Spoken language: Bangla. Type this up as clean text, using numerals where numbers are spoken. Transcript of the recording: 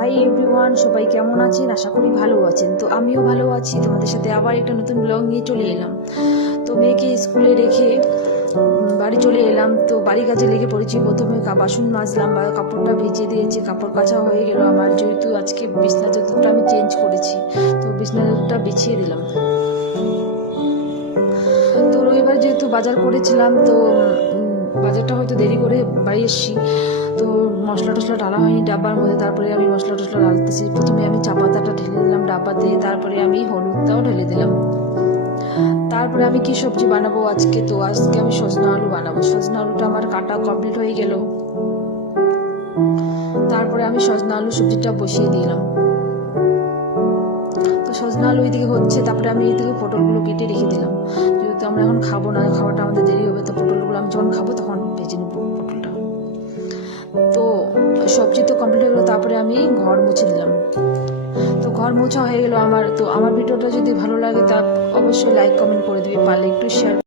হাই এভরিওয়ান, সবাই কেমন আছেন? আশা করি ভালো আছেন। তো আমিও ভালো আছি। তোমাদের সাথে আবার একটা নতুন ব্লগ নিয়ে চলে এলাম। তো মেয়েকে স্কুলে রেখে বাড়ি চলে এলাম। তো বাড়ি কাজে লেগে পড়েছি। প্রথমে বাসন মাজলাম বা কাপড়টা ভিজিয়ে দিয়েছি, কাপড় কাচা হয়ে গেল আমার। যেহেতু আজকে বিছনা চাদরটা আমি চেঞ্জ করেছি, তো বিছনা চাদরটা বিছিয়ে দিলাম। তো রবিবার যেহেতু বাজার করেছিলাম, তো বাজারটা হয়তো দেরি করে বাড়ি এসেছি, তো মশলা টশলা ঢালা হয়নি ডাব্বার মধ্যে। তারপরে আমি মশলা টশলা ঢালতেছি। প্রথমে আমি চা পাতাটা ঢেলে দিলাম ডাব্বাতে, তারপরে আমি হলুদটাও ঢেলে দিলাম। তারপরে আমি কি সবজি বানাবো আজকে, তো আজকে আমি সজনা আলু বানাবো। সজনা আলুটা আমার কাটা কমপ্লিট হয়ে গেল। তারপরে আমি সজনা আলু সবজিটা বসিয়ে দিলাম। তো সজনা আলু এদিকে হচ্ছে, তারপরে আমি এদিকে পটলগুলো কেটে রেখে দিলাম। যেহেতু আমরা এখন খাবো না, খাওয়াটা আমাদের দেরি হবে, তো পটলগুলো আমি যখন খাবো তখন ভেজে নেবো পটলটা। তো সবজি তো কমপ্লিট হয়ে গেলো। তারপরে আমি ঘর মুছে দিলাম। তো ঘর মোছা হয়ে গেল আমার। তো আমার ভিডিওটা যদি ভালো লাগে তা অবশ্যই লাইক কমেন্ট করে দিবে, পারলে একটু শেয়ার